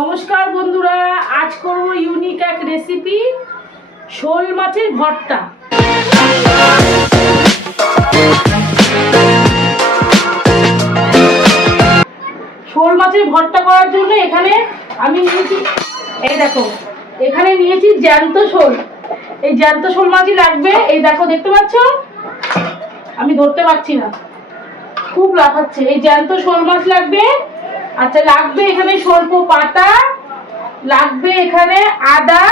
নমস্কার বন্ধুরা, আজ করব ইউনিক এক রেসিপি, শোল মাছের ভর্তা। শোল মাছের ভর্তা করার জন্য এখানে আমি নিয়েছি, এই দেখো, এখানে নিয়েছি জ্যান্ত শোল। এই জ্যান্ত শোল মাছই লাগবে। এই দেখো, দেখতে পাচ্ছ, আমি ধরতে পারছি না, খুব লাফাচ্ছে। এই জ্যান্ত শোল মাছ লাগবে। আচ্ছা, লাগবে এখানে সরষ পাতা, লাগবে এখানে আদা,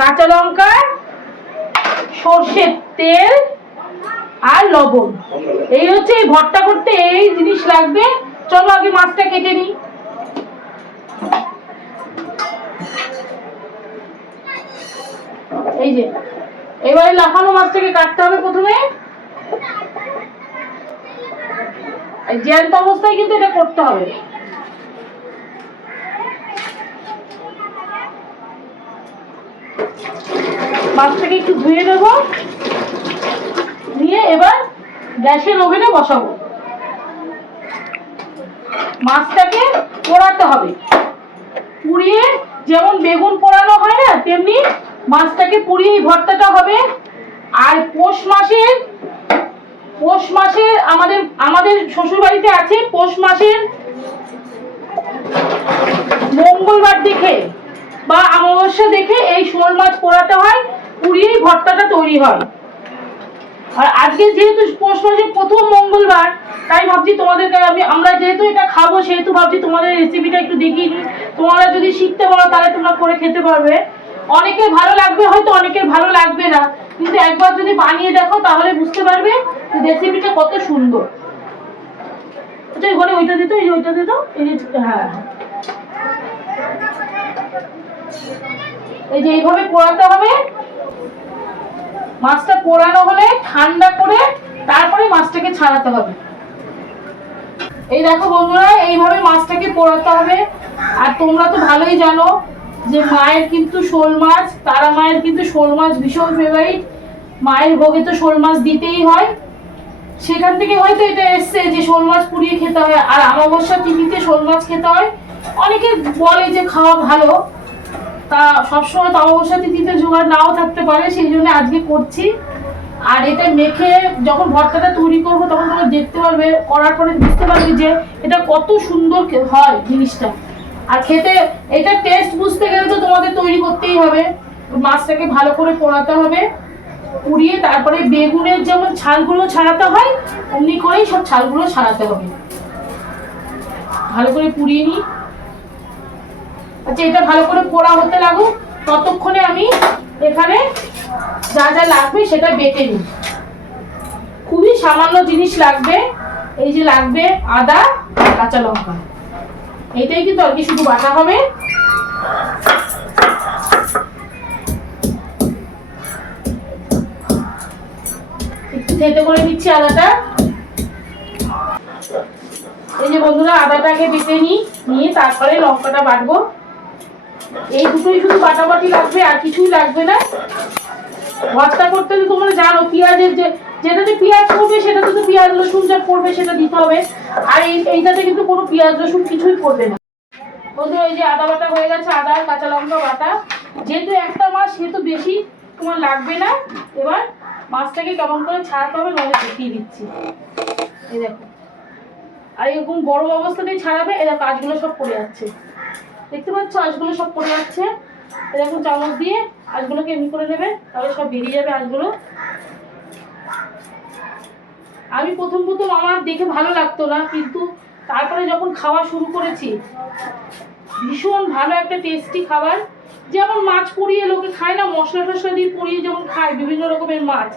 কাঁচা লঙ্কা, সর্ষের তেল আর লবণ। এই হচ্ছে এই ভর্তা করতে এই জিনিস লাগবে। চলো আগে মাছটা কেটে নিই। এই যে এবারে লাফানো মাছটাকে কাটতে হবে। প্রথমে জ্যান্ত অবস্থায় কিন্তু এটা করতে হবে। মাছটাকে একটু ধুয়ে নেব, নিয়ে এবার গ্যাসের ওভেনে বসাবো। মাছটাকে পোড়াতে হবে, পুড়িয়ে, যেমন বেগুন পোড়ানো হয় না, তেমনি মাছটাকে পুড়িয়ে ভর্তাটা হবে। আর পৌষ মাসের আমাদের শ্বশুর বাড়িতে আছে, পৌষ মাসের মঙ্গলবার দেখে বা অমাবস্যা দেখে এই শোল মাছ পোড়াতে হয়, পুড়িয়েই ভর্তাটা তৈরি হয়। আর আজকে যেহেতু পৌষ মাসের প্রথম মঙ্গলবার, তাই ভাবছি তোমাদেরকে আমরা যেহেতু এটা খাবো, সেহেতু ভাবছি তোমাদের রেসিপিটা একটু দেখিয়ে নিই। তোমরা যদি শিখতে পারো তাহলে তোমরা করে খেতে পারবে। অনেকের ভালো লাগবে, হয়তো অনেকের ভালো লাগবে না, কিন্তু একবার যদি বানিয়ে দেখো তাহলে বুঝতে পারবে রেসিপিটা কত সুন্দর। আচ্ছা, এখানে ওইটা দিত, এই যে ওইটা দিত, এই যে, হ্যাঁ, এই যে এইভাবে পোড়াতে হবে। মাছটা পোড়ানো হলে ঠান্ডা করে তারপরে মাছটাকে ছাড়াতে হবে। এই দেখো বন্ধুরা, এইভাবে মাছটাকে পোড়াতে হবে। আর তোমরা তো ভালোই জানো যে মায়ের কিন্তু শোল মাছ, তারা মায়ের কিন্তু শোল মাছ ভীষণ ফেভারিট। মায়ের ভোগে তো শোল মাছ দিতেই হয়। সেখান থেকে হয়তো এটা এসছে যে শোল মাছ পুড়িয়ে খেতে হয়, আর অমাবস্যা তিথিতে শোল মাছ খেতে হয়। অনেকে বলে যে খাওয়া ভালো, তা সবসময় তো অমাবস্যা তিথিতে জোগাড় নাও থাকতে পারে, সেই জন্য আজকে করছি। আর এটা মেখে যখন ভর্তাটা তৈরি করবো তখন তোমরা দেখতে পারবে, করার পরে বুঝতে পারবে যে এটা কত সুন্দর হয় জিনিসটা। আর খেতে এটা টেস্ট বুঝতে গেলে তো তোমাদের তৈরি করতেই হবে। মাছটাকে ভালো করে পোড়াতে হবে, পুড়িয়ে তারপরে বেগুনের যেমন ছালগুলো ছাড়াতে হয়, অমনি করেই সব ছালগুলো ছাড়াতে হবে। ভালো করে পুড়িয়ে নিই। আচ্ছা, এটা ভালো করে পোড়া হতে লাগুক, ততক্ষণে আমি এখানে যা যা লাগবে সেটা বেটে নিই। খুবই সামান্য জিনিস লাগবে। এই যে লাগবে আদা, কাঁচা লঙ্কা, এইটাই কিন্তু আর কি শুধু বাটা হবে। একটু থেতে করে নিচ্ছি আদাটা। এই যে বন্ধুরা, আদাটাকে বেটে নিয়ে তারপরে লঙ্কাটা বাটবো। এই দুটোই শুধু বাটাবাটি লাগবে, আর কিছুই লাগবে না। ভর্তা করতে তো তোমরা জানো, পেঁয়াজের যেটাতে পেঁয়াজ পড়বে সেটাতে তো পেঁয়াজ রসুন যা পড়বে সেটা দিতে হবে। আর এইটাতে কিন্তু কোনো পেঁয়াজ রসুন কিছুই পড়বে না। বন্ধুরা, এই যে আদা বাটা হয়ে গেছে, আদা আর কাঁচা লঙ্কা বাটা। যেহেতু একটা মাছ, সেহেতু বেশি তোমার লাগবে না। এবার মাছটাকে কেমন করে ছাড়াতে হবে নয় দেখিয়ে দিচ্ছি। এই দেখো, আর এরকম গরম অবস্থাতেই ছাড়াবে। এরকম আঁশগুলো সব পড়ে যাচ্ছে, দেখতে পাচ্ছ, আঁশগুলো সব পড়ে যাচ্ছে। এরকম চামচ দিয়ে আঁশগুলোকে এমনি করে নেবে, তাহলে সব বেরিয়ে যাবে আঁশগুলো। আমি প্রথম আমার দেখে ভালো লাগতো না, কিন্তু তারপরে যখন খাওয়া শুরু করেছি, ভীষণ ভালো একটা টেস্টি খাবার। যেমন মাছ পুড়িয়ে লোকে খায় না, মশলা টশলা দিয়ে পুড়িয়ে যেমন খায় বিভিন্ন রকমের মাছ,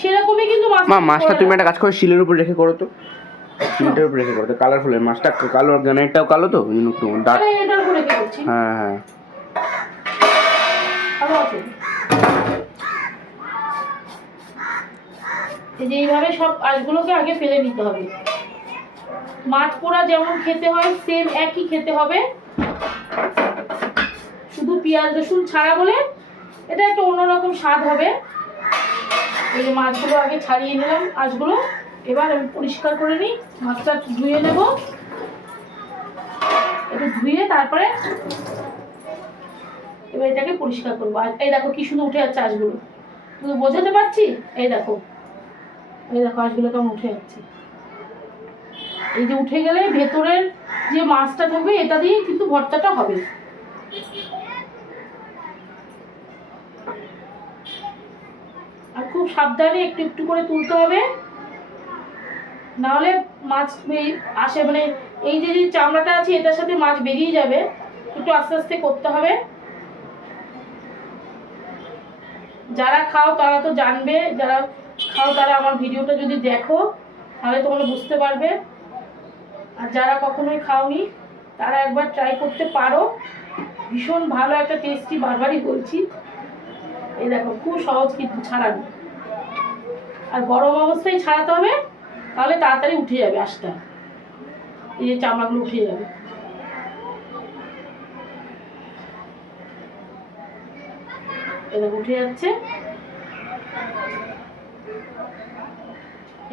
সেরকমই কিন্তু মাছটা তুমি একটা কাজ করে শিলের উপর রেখে করো তো। শিলটার উপর রেখে করো তো, কালারফুল মাছটা কালো, গ্রানাইটটাও কালো তো, একটু ডার্ক। এটার উপর রেখে করছি। হ্যাঁ হ্যাঁ, ভালো আছে। এই যে এইভাবে সব আঁশগুলোকে আগে ফেলে নিতে হবে। মাছ পোড়া যেমন খেতে হয় সেম একই খেতে হবে, শুধু পেঁয়াজ রসুন ছাড়া বলে এটা একটু অন্যরকম স্বাদ হবে। এই যে মাছগুলো আগে ছাড়িয়ে নিলাম আঁশগুলো। এবার আমি পরিষ্কার করে নিই, মাছটা ধুয়ে নেব। একটু ধুয়ে তারপরে এবার এটাকে পরিষ্কার করবো। আর এই দেখো কি সুন্দর উঠে যাচ্ছে আঁশগুলো, তুমি বোঝাতে পারছি? এই দেখো আঁশগুলো কেমন উঠে যাচ্ছে। এই যে উঠে গেলে ভেতরের যে মাছটা থাকবে এটা দিয়ে কিন্তু ভর্তাটা হবে। আর খুব সাবধানে একটু একটু করে তুলতে হবে, নাহলে মাছ আসে মানে এই যে যে চামড়াটা আছে এটার সাথে মাছ বেরিয়ে যাবে। একটু আস্তে আস্তে করতে হবে। যারা খাও তারা তো জানবে, যারা খাও তারা আমার ভিডিওটা যদি দেখো তাহলে তোমরা বুঝতে পারবে। আর যারা কখনোই খাওনি তারা একবার ট্রাই করতে পারো, ভীষণ ভালো একটা টেস্টি, বারবারই বলছি। এই দেখো খুব সহজ কিন্তু ছাড়ানো, আর গরম অবস্থায় ছাড়াতে হবে, তাহলে তাড়াতাড়ি উঠে যাবে আঁশটা, এই যে চামড়াগুলো উঠে যাবে। এবার উঠে যাচ্ছে।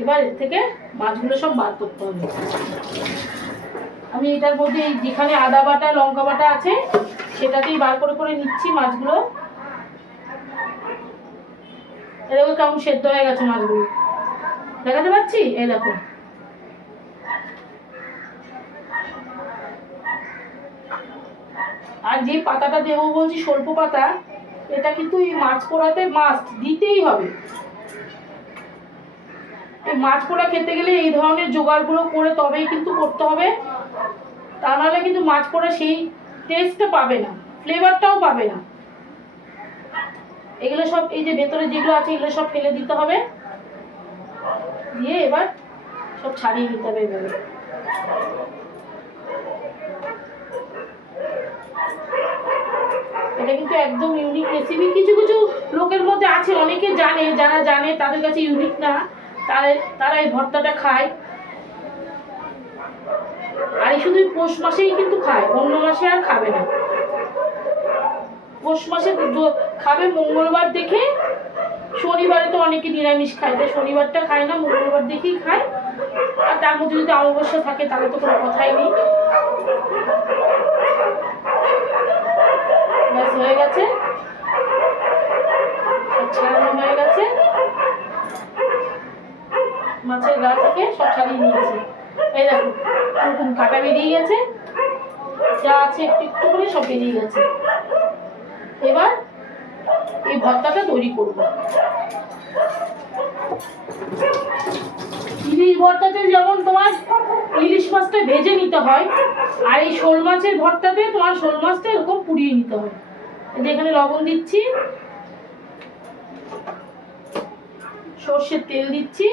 এবার এর থেকে মাছগুলো সব বার করতে হবে। আমি এটার মধ্যে যেখানে আদা বাটা লঙ্কা বাটা আছে সেটাতেই বার করে করে নিচ্ছি মাছগুলো। এই দেখো কেমন সেদ্ধ হয়ে গেছে মাছগুলো, দেখাতে পাচ্ছি? এই দেখো আর যে পাতাটা দেবো বলছি স্বল্প পাতা, এটা কিন্তু এই মাছ পোড়াতে মাছ দিতেই হবে। এই মাছ পোড়া খেতে গেলে এই ধরনের জোগাড়গুলো করে তবেই কিন্তু করতে হবে, তা নাহলে কিন্তু মাছ পোড়া সেই টেস্টটা পাবে না, ফ্লেভারটাও পাবে না। এগুলো সব এই যে ভেতরে যেগুলো আছে এগুলো সব ফেলে দিতে হবে, দিয়ে এবার সব ছাড়িয়ে নিতে হবে এভাবে। এটা কিন্তু একদম ইউনিক রেসিপি। কিছু কিছু লোকের মধ্যে আছে অনেকে জানে, যারা জানে তাদের কাছে ইউনিক না, তারা এই ভর্তাটা খায়। আর এই শুধু পৌষ মাসেই কিন্তু খায়, অন্য মাসে আর খাবে না। পৌষ মাসে খাবে মঙ্গলবার দেখে, শনিবারে তো অনেকে নিরামিষ খায়, তাই শনিবারটা খায় না, মঙ্গলবার দেখেই খায়। আর তার মধ্যে যদি অমাবস্যা থাকে তাহলে তো কোনো কথাই নেই। ব্যাস হয়ে গেছে, ছাড়ানো হয়ে গেছে, মাছের গা থেকে সব ছাড়িয়ে নিয়েছি। এই দেখো এরকম কাটা বেরিয়ে গেছে, যা আছে একটু একটু করে সব বেরিয়ে গেছে। এবার এই ভর্তাটা তৈরি করব। ইলিশ ভর্তাতে যেমন তোমার ইলিশ মাছটা ভেজে নিতে হয়, আর এই শোল মাছের ভর্তাতে তোমার শোল মাছটা এরকম পুড়িয়ে নিতে হয়। যেখানে লবণ দিচ্ছি, সর্ষের তেল দিচ্ছি,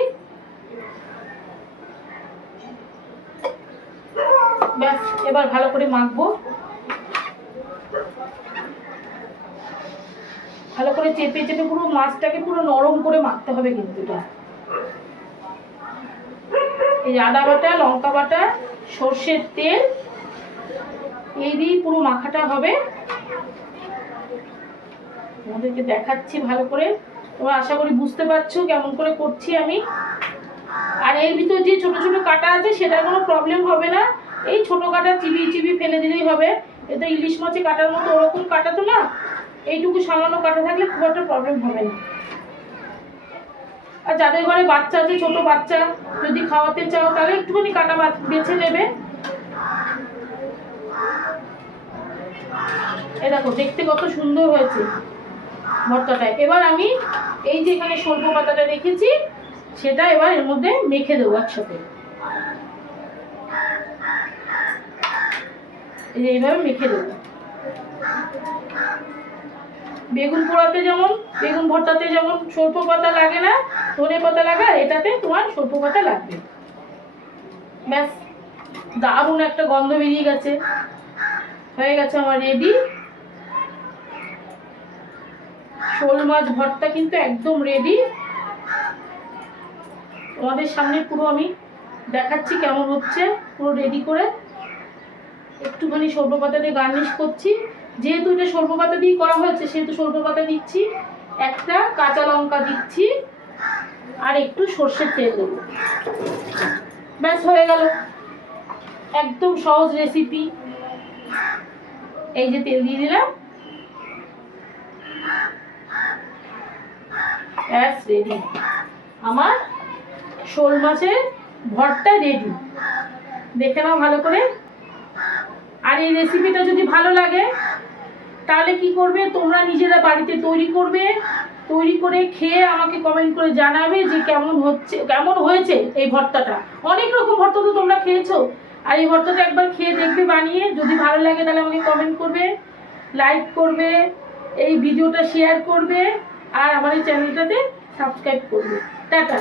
ব্যাস এবার ভালো করে মাখবো। ভালো করে চেপে চেপে পুরো মাছটাকে পুরো নরম করে মাখতে হবে কিন্তু। এটা এই আদা বাটা লঙ্কা বাটা সর্ষের তেল এই দিয়ে পুরো মাখাটা হবে। তোমাদেরকে দেখাচ্ছি ভালো করে, তোমরা আশা করি বুঝতে পারছো কেমন করে করছি আমি। আর এর ভিতর যে ছোট ছোট কাটা আছে সেটার কোনো প্রবলেম হবে না, এই ছোট কাটা চিবিয়ে চিবিয়ে ফেলে দিলেই হবে। এটা ইলিশ মাছে কাটার মতো ওরকম কাটা তো না, এইটুকু সামান্য কাটা থাকলে খুব একটা প্রবলেম হবে না। আর যাদের ঘরে বাচ্চা আছে, ছোট বাচ্চা যদি খাওয়াতে চাও তাহলে একটুখানি কাটা বেছে নেবে। এই দেখো দেখতে কত সুন্দর হয়েছে ভর্তাটা। এবার আমি এই যে এখানে সরষে পাতাটা রেখেছি সেটা এবার এর মধ্যে মেখে দেবো একসাথে। এই যে এইভাবে মেখে দেবো। বেগুন পোড়াতে যেমন, বেগুন ভর্তাতে যেমন সরষে পাতা লাগে না, ধনে পাতা লাগে, এটাতে তোমার সরষে পাতা লাগবে। ব্যাস দারুণ একটা গন্ধ বেরিয়ে গেছে, হয়ে গেছে আমার রেডি। শোল মাছ ভর্তা কিন্তু একদম রেডি। তোমাদের সামনে পুরো আমি দেখাচ্ছি কেমন হচ্ছে, পুরো রেডি করে। একটুখানি সরষে পাতা দিয়ে গার্নিশ করছি, যেহেতু এটা সরষে পাতা দিয়ে করা হয়েছে সেহেতু সরষে পাতা দিচ্ছি, একটা কাঁচা লঙ্কা দিচ্ছি, আর একটু সর্ষের তেল দেবো। ব্যাস হয়ে গেল, একদম সহজ রেসিপি। এই যে তেল দিয়ে দিলাম, রেডি, আমার শোল মাছের ভর্তা রেডি। দেখে নাও ভালো করে। আর এই রেসিপিটা যদি ভালো লাগে তাহলে কি করবে, তোমরা নিজেরা বাড়িতে তৈরি করবে, তৈরি করে খেয়ে আমাকে কমেন্ট করে জানাবে যে কেমন হয়েছে এই ভর্তাটা। অনেক রকম ভর্তা তো তোমরা খেয়েছো, আর এই ভর্তাটা একবার খেয়ে দেখবে বানিয়ে। যদি ভালো লাগে তাহলে আমাকে কমেন্ট করবে, লাইক করবে, এই ভিডিওটা শেয়ার করবে, আর আমার এই চ্যানেলটাতে সাবস্ক্রাইব করবে। টাটা।